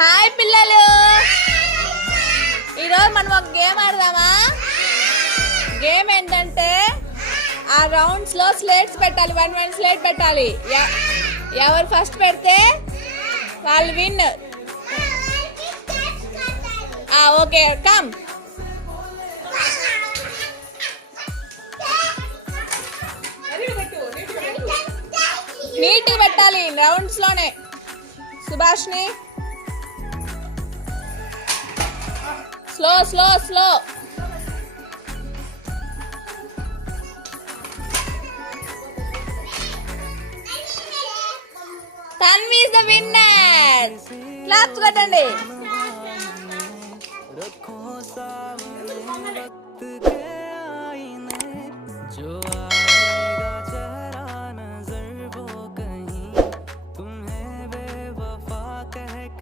Hi పిల్లలు, ఈరోజు మనం ఒక గేమ్ ఆడదామా? గేమ్ ఏంటంటే ఆ రౌండ్స్ లో స్లేట్స్ పెట్టాలి. వన్ స్లేట్ పెట్టాలి. ఎవరు ఫస్ట్ పెడితే వాళ్ళు విన్. Okay, come. నీట్గా పెట్టాలి రౌండ్స్ లోనే. Subhashini slow slow slow. Tanvi is the winner. Claps కొట్టండి.